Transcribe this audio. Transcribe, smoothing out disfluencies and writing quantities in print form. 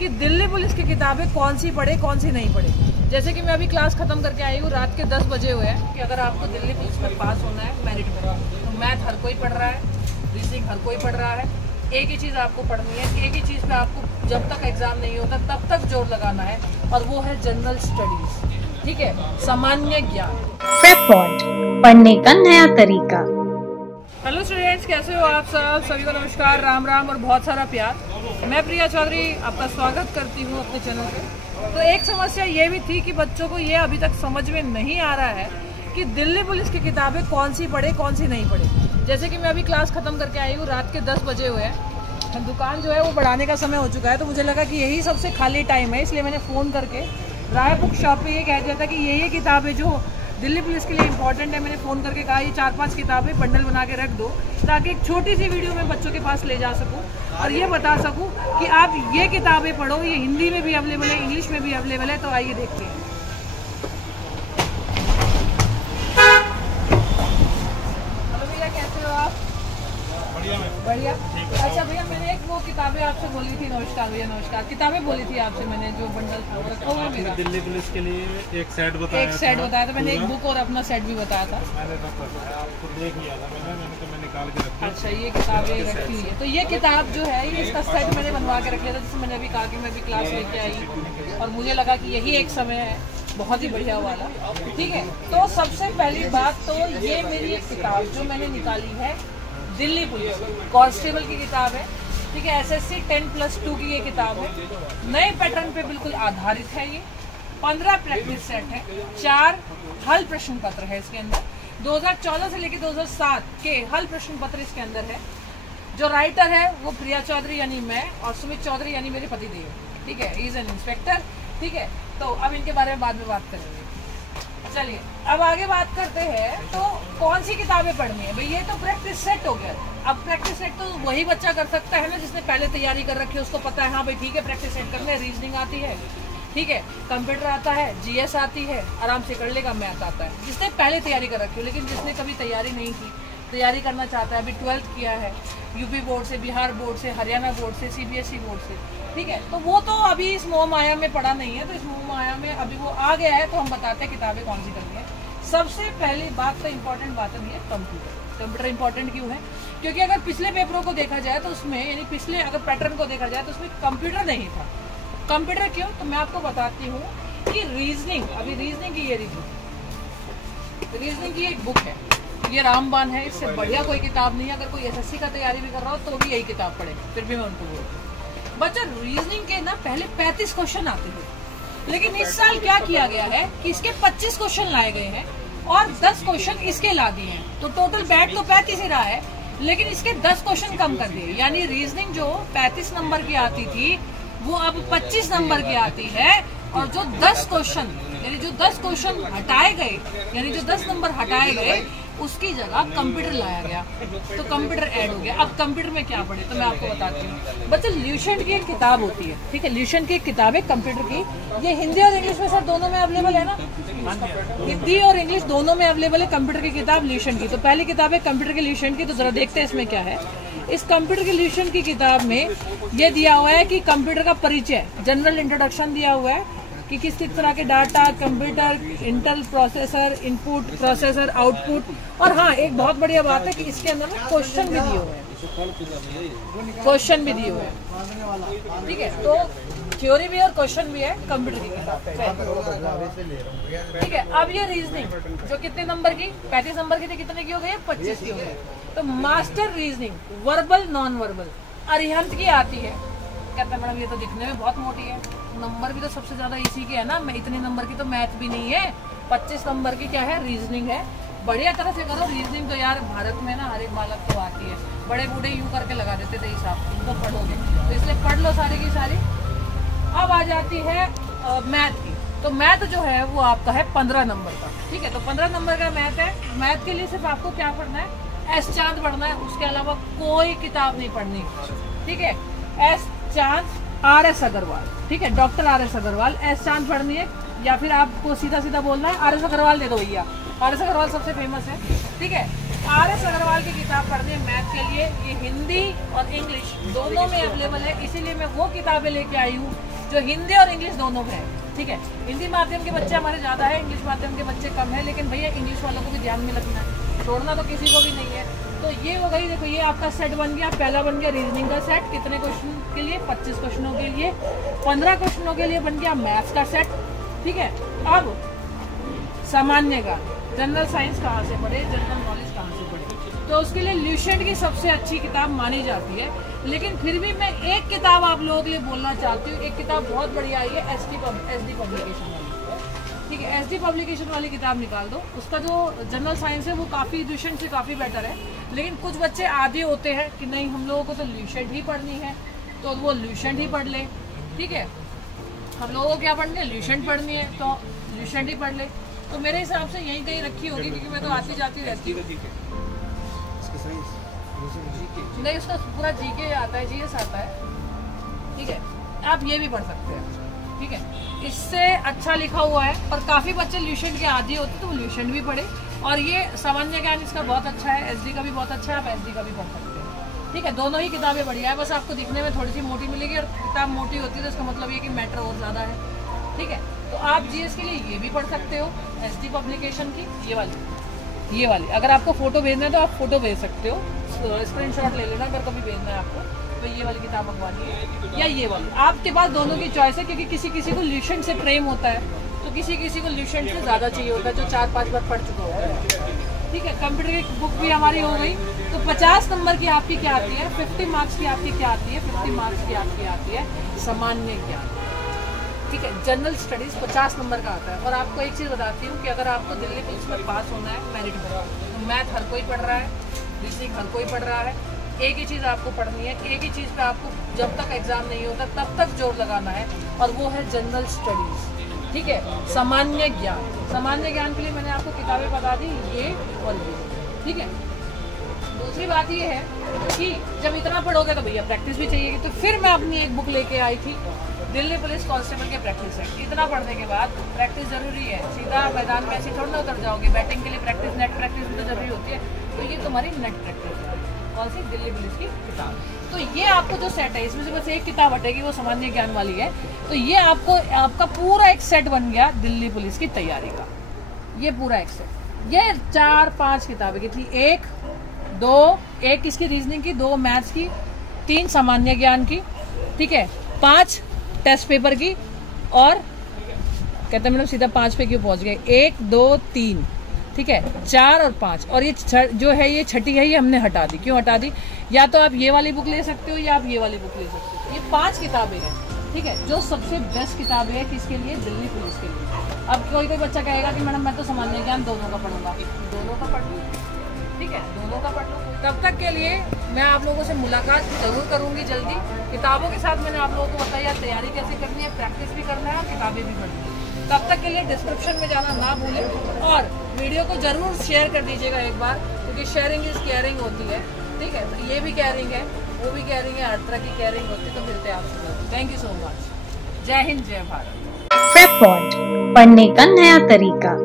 कि दिल्ली पुलिस की किताबें कौन सी पढ़े कौन सी नहीं पढ़े। जैसे कि मैं अभी क्लास खत्म करके आई हूँ, रात के 10 बजे हुए हैं कि अगर आपको दिल्ली पुलिस में पास होना है मेरिट में, तो मैथ हर कोई पढ़ रहा है, रीजनिंग हर कोई पढ़ रहा है। एक ही चीज़ आपको पढ़नी है, एक ही चीज़ पे आपको जब तक एग्जाम नहीं होता तब तक जोर लगाना है, और वो है जनरल स्टडीज। ठीक है, सामान्य ज्ञान। प्रेप पॉइंट, पढ़ने का नया तरीका। हेलो स्टूडेंट्स, कैसे हो आप सब? सभी को नमस्कार, राम राम और बहुत सारा प्यार। मैं प्रिया चौधरी आपका स्वागत करती हूँ अपने चैनल पे। तो एक समस्या ये भी थी कि बच्चों को ये अभी तक समझ में नहीं आ रहा है कि दिल्ली पुलिस की किताबें कौन सी पढ़े कौन सी नहीं पढ़े। जैसे कि मैं अभी क्लास खत्म करके आई हूँ, रात के 10 बजे हुए हैं, दुकान जो है वो बढ़ाने का समय हो चुका है, तो मुझे लगा कि यही सबसे खाली टाइम है, इसलिए मैंने फ़ोन करके राय बुक शॉप पे ये कह दिया था कि ये किताबें जो दिल्ली पुलिस के लिए इंपॉर्टेंट है, मैंने फ़ोन करके कहा ये 4-5 किताबें बंडल बना के रख दो, ताकि एक छोटी सी वीडियो में बच्चों के पास ले जा सकूं और ये बता सकूं कि आप ये किताबें पढ़ो। ये हिंदी में भी अवेलेबल है, इंग्लिश में भी अवेलेबल है, तो आइए देखते हैं। हेलो भैया, कैसे हो आप? बढ़िया। अच्छा भैया, मैंने एक वो किताबें आपसे बोली थी, नमस्कार भैया नमस्कार, किताबें बोली थी आपसे मैंने, जो बंडल था वो रखा हुआ मेरा। दिल्ली पुलिस के लिए एक सेट बताया था मैंने, एक बुक और अपना सेट भी बताया था। आपको देख लिया था मैंने निकाल के रखा। अच्छा, ये किताबें रखी हुई है, तो ये किताब जो है ये इसका सेट मैंने बनवा के रख लिया था, जिससे मैंने अभी कहा कि मैं भी क्लास लेके आई और मुझे लगा कि यही एक समय है बहुत ही बढ़िया वाला। ठीक है, तो सबसे पहली बात तो ये मेरी एक किताब जो मैंने निकाली है, दिल्ली पुलिस कांस्टेबल की किताब है। ठीक है, SSC 10+2 की ये किताब है, नए पैटर्न पे बिल्कुल आधारित है। ये 15 प्रैक्टिस सेट है, 4 हल प्रश्न पत्र है इसके अंदर। 2014 से लेकर 2007 के हल प्रश्न पत्र इसके अंदर है। जो राइटर है वो प्रिया चौधरी यानी मैं, और सुमित चौधरी यानी मेरे पतिदेव। ठीक है, इज एन इंस्पेक्टर। ठीक है, तो अब इनके बारे में बाद में बात करेंगे। चलिए अब आगे बात करते हैं, तो कौन सी किताबें पढ़नी है भाई। ये तो प्रैक्टिस सेट हो गया। अब प्रैक्टिस सेट तो वही बच्चा कर सकता है ना जिसने पहले तैयारी कर रखी है, उसको पता है हाँ भाई ठीक है प्रैक्टिस सेट करना है, रीजनिंग आती है, ठीक है, कंप्यूटर आता है, GS आती है, आराम से कर लेगा, मैथ आता है, जिसने पहले तैयारी कर रखी है। लेकिन जिसने कभी तैयारी नहीं की, तैयारी करना चाहता है, अभी 12th किया है यूपी बोर्ड से, बिहार बोर्ड से, हरियाणा बोर्ड से, CBSE बोर्ड से, ठीक है, तो वो तो अभी इस मोह माया में पढ़ा नहीं है, तो इस मोह माया में अभी वो आ गया है, तो हम बताते हैं किताबें कौन सी करनी है। सबसे पहली बात तो इम्पोर्टेंट बात है कंप्यूटर। कंप्यूटर इंपॉर्टेंट क्यों है? क्योंकि अगर पिछले पेपरों को देखा जाए तो उसमें, यानी पिछले अगर पैटर्न को देखा जाए तो उसमें कंप्यूटर नहीं था। कंप्यूटर क्यों? तो मैं आपको बताती हूँ कि रीजनिंग, अभी रीजनिंग की ये रीजनिंग की एक बुक है, ये रामबाण है, इससे बढ़िया कोई किताब नहीं है। अगर कोई SSC का तैयारी भी कर रहा हो तो भी यही किताब पढ़े, फिर भी मैं उनको बोलती हूँ। बच्चा रीजनिंग के ना पहले 35 क्वेश्चन आते थे, लेकिन इस साल क्या किया गया है कि इसके 25 क्वेश्चन लाए गए हैं और 10 क्वेश्चन इसके ला दिए हैं, तो टोटल बैठ तो 35 ही रहा है, लेकिन इसके 10 क्वेश्चन कम कर दिए। यानी रीजनिंग जो 35 नंबर की आती थी वो अब 25 नंबर की आती है, और जो 10 क्वेश्चन यानी जो 10 क्वेश्चन हटाए गए, यानी जो 10 नंबर हटाए गए, उसकी जगह कंप्यूटर लाया गया, तो कंप्यूटर ऐड हो गया। अब कंप्यूटर में क्या पढ़े तो मैं आपको बताती हूँ। बच्चे ल्यूसेंट की एक किताब होती है, ठीक है, ल्यूसेंट की एक किताब है कंप्यूटर की, ये हिंदी और इंग्लिश में सर दोनों में अवेलेबल है ना, हिंदी और इंग्लिश दोनों में अवेलेबल है कंप्यूटर की किताब ल्यूसेंट की। तो पहली किताब है कंप्यूटर के ल्यूसेंट की, तो जरा देखते हैं इसमें क्या है। इस कंप्यूटर के ल्यूसेंट की किताब में ये दिया हुआ है कि कंप्यूटर का परिचय, जनरल इंट्रोडक्शन दिया हुआ है कि किस किस तरह के data, computer, Intel processor, input, processor, output, और हाँ एक बहुत बढ़िया बात है कि इसके अंदर ना क्वेश्चन भी दिए हुए हैं, क्वेश्चन भी दिए हुए हैं। ठीक है, तो थ्योरी भी और क्वेश्चन भी है कंप्यूटर की किताब। ठीक है, अब ये रीजनिंग जो कितने नंबर की, 35 नंबर की थी, कितने की हो गई? 25 की हो गई। तो master reasoning, verbal non verbal, Arihant की आती है। कहते हैं मैडम ये तो दिखने में बहुत मोटी है, नंबर भी तो सबसे ज्यादा इसी के है ना, मैं इतने नंबर की तो मैथ भी नहीं है, 25 नंबर की क्या है? रीजनिंग है। बढ़िया तरह से करो रीजनिंग, तो यार भारत में ना हर एक बालक को आती है, बड़े बूढ़े यूं करके लगा देते थे हिसाब, इनको पढ़ोगे तो इसलिए पढ़ लो सारी की सारी। अब आ जाती है मैथ की, तो मैथ जो है वो आपका है 15 नंबर का। ठीक है, तो 15 नंबर का मैथ है। मैथ के लिए सिर्फ आपको क्या पढ़ना है? S चांद पढ़ना है, उसके अलावा कोई किताब नहीं पढ़नी। ठीक है, S चांद, RS अग्रवाल, ठीक है, डॉक्टर RS अग्रवाल, S चांद पढ़नी है, या फिर आपको सीधा सीधा बोलना है RS अग्रवाल दे दो भैया, RS अग्रवाल सबसे फेमस है। ठीक है, RS अग्रवाल की किताब पढ़नी है मैथ के लिए। ये हिंदी और इंग्लिश दोनों में अवेलेबल है, इसीलिए मैं वो किताबें लेके आई हूँ जो हिंदी और इंग्लिश दोनों में है, ठीक है। हिंदी माध्यम के बच्चे हमारे ज़्यादा है, इंग्लिश माध्यम के बच्चे कम है, लेकिन भैया इंग्लिश वालों को भी ध्यान में रखना है, छोड़ना तो किसी को भी नहीं है। तो ये हो गई, देखो ये आपका सेट बन गया, पहला बन गया रीजनिंग का सेट, कितने क्वेश्चन के लिए, 25 क्वेश्चनों के लिए, 15 क्वेश्चनों के लिए बन गया मैथ्स का सेट, ठीक है। अब सामान्य ज्ञान, जनरल साइंस कहाँ से पढ़े, जनरल नॉलेज कहाँ से पढ़े, तो उसके लिए ल्यूसेंट की सबसे अच्छी किताब मानी जाती है। लेकिन फिर भी मैं एक किताब आप लोगों के लिए बोलना चाहती हूँ, एक किताब बहुत बढ़िया आई है, एसडी पब्लिकेशन वाली, ठीक है। एसडी पब्लिकेशन वाली किताब निकाल दो, उसका जो जनरल साइंस है वो काफ़ी ल्यूसेंट से काफ़ी बेटर है। लेकिन कुछ बच्चे आधे होते हैं कि नहीं हम लोगों को तो ल्यूसेंट ही पढ़नी है, तो वो ल्यूसेंट ही पढ़ ले, ठीक है। हम लोगों को क्या पढ़नी है, ल्यूसेंट पढ़नी है, तो ल्यूसेंट ही पढ़ ले। तो मेरे हिसाब से यहीं कहीं रखी होगी, क्योंकि मैं तो आती जाती रहती हूँ। नहीं, उसका पूरा जीके आता है, जीएस आता है, ठीक है। आप ये भी पढ़ सकते हैं, ठीक है। इससे अच्छा लिखा हुआ है, और काफ़ी बच्चे ल्यूसेंट के आदी होते हैं तो वो ल्यूसेंट भी पढ़े। और ये सामान्य ज्ञान इसका बहुत अच्छा है, एसडी का भी बहुत अच्छा है, आप एसडी का भी पढ़ सकते हैं, ठीक है। दोनों ही किताबें बढ़िया है, बस आपको दिखने में थोड़ी सी मोटी मिलेगी, और किताब मोटी होती है तो इसका मतलब ये कि मैटर और ज़्यादा है, ठीक है। तो आप जीएस के लिए ये भी पढ़ सकते हो, एसडी पब्लिकेशन की ये वाली। अगर आपको फोटो भेजना है तो आप फोटो भेज सकते हो, स्क्रीनशॉट ले लेना अगर कभी भेजना है आपको, तो ये वाली किताब मंगवानी है या ये वाली, आपके पास दोनों की चॉइस है। क्योंकि किसी किसी को ल्यूसेंट से प्रेम होता है, तो किसी किसी को ल्यूसेंट से ज़्यादा चाहिए होता है, जो 4-5 बार पढ़ चुका होता है, ठीक है। कंप्यूटर की बुक भी हमारी हो गई, तो 50 नंबर की आपकी क्या आती है, 50 मार्क्स की आपकी क्या आती है, 50 मार्क्स की आपकी आती है सामान्य ज्ञान, ठीक है। जनरल स्टडीज 50 नंबर का आता है। और आपको एक चीज़ बताती हूँ कि अगर आपको दिल्ली पुलिस में पास होना है मेरिट में, तो मैथ हर कोई पढ़ रहा है, रीजनिंग हर कोई पढ़ रहा है, एक ही चीज़ आपको पढ़नी है, एक ही चीज़ पे आपको जब तक एग्जाम नहीं होता तब तक जोर लगाना है, और वो है जनरल स्टडीज, ठीक है। सामान्य ज्ञान के लिए मैंने आपको किताबें बता दी, ये और ये, ठीक है। दूसरी बात ये है कि जब इतना पढ़ोगे तो भैया प्रैक्टिस भी चाहिएगी, तो फिर मैं अपनी एक बुक लेके आई थी, दिल्ली पुलिस कांस्टेबल के प्रैक्टिस सेट। इतना पढ़ने के बाद प्रैक्टिस जरूरी है, सीधा मैदान में ऐसे थोड़ा ना उतर जाओगे, बैटिंग के लिए प्रैक्टिस, नेट प्रैक्टिस भी तो जरूरी होती है, तो ये तुम्हारी नेट प्रैक्टिस है, कौन सी, दिल्ली पुलिस की किताब। तो ये आपको जो सेट है, इसमें से बस एक किताब हटेगी, वो सामान्य ज्ञान वाली है, तो ये आपका पूरा एक सेट बन गया दिल्ली पुलिस की तैयारी का, ये पूरा एक सेट। ये 4-5 किताबें की थी, एक इसकी रीजनिंग की, 2 मैथ्स की, 3 सामान्य ज्ञान की, ठीक है, 5 टेस्ट पेपर की, और कहते हैं मैडम सीधा 5 पे क्यों पहुंच गए, 1, 2, 3, ठीक है, 4 और 5, और ये जो है ये छठी है, ये हमने हटा दी। क्यों हटा दी, या तो आप ये वाली बुक ले सकते हो या आप ये वाली बुक ले सकते हो। ये 5 किताबें हैं, ठीक है, जो सबसे बेस्ट किताबें है किसके लिए, दिल्ली पुलिस के लिए। अब कोई बच्चा कहेगा कि मैडम मैं तो सामान्य ज्ञान दोनों का पढ़ूंगा, दोनों का पढ़ लूँ, ठीक है, दोनों का पढ़ लो। तब तक के लिए मैं आप लोगों से मुलाकात जरूर करूंगी जल्दी। किताबों के साथ मैंने आप लोगों को बताया तैयारी कैसे करनी है, प्रैक्टिस भी करना है और किताबें भी पढ़नी है। तब तक के लिए डिस्क्रिप्शन में जाना ना भूलें, और वीडियो को जरूर शेयर कर दीजिएगा एक बार, क्योंकि शेयरिंग इज केयरिंग होती है, ठीक है। तो ये भी केयरिंग है, वो भी केयरिंग है, हर तरह की केयरिंग होती है। तो मिलते हैं आपसे, थैंक यू सो मच, जय हिंद, जय भारत। प्रेप पॉइंट, पढ़ने का नया तरीका।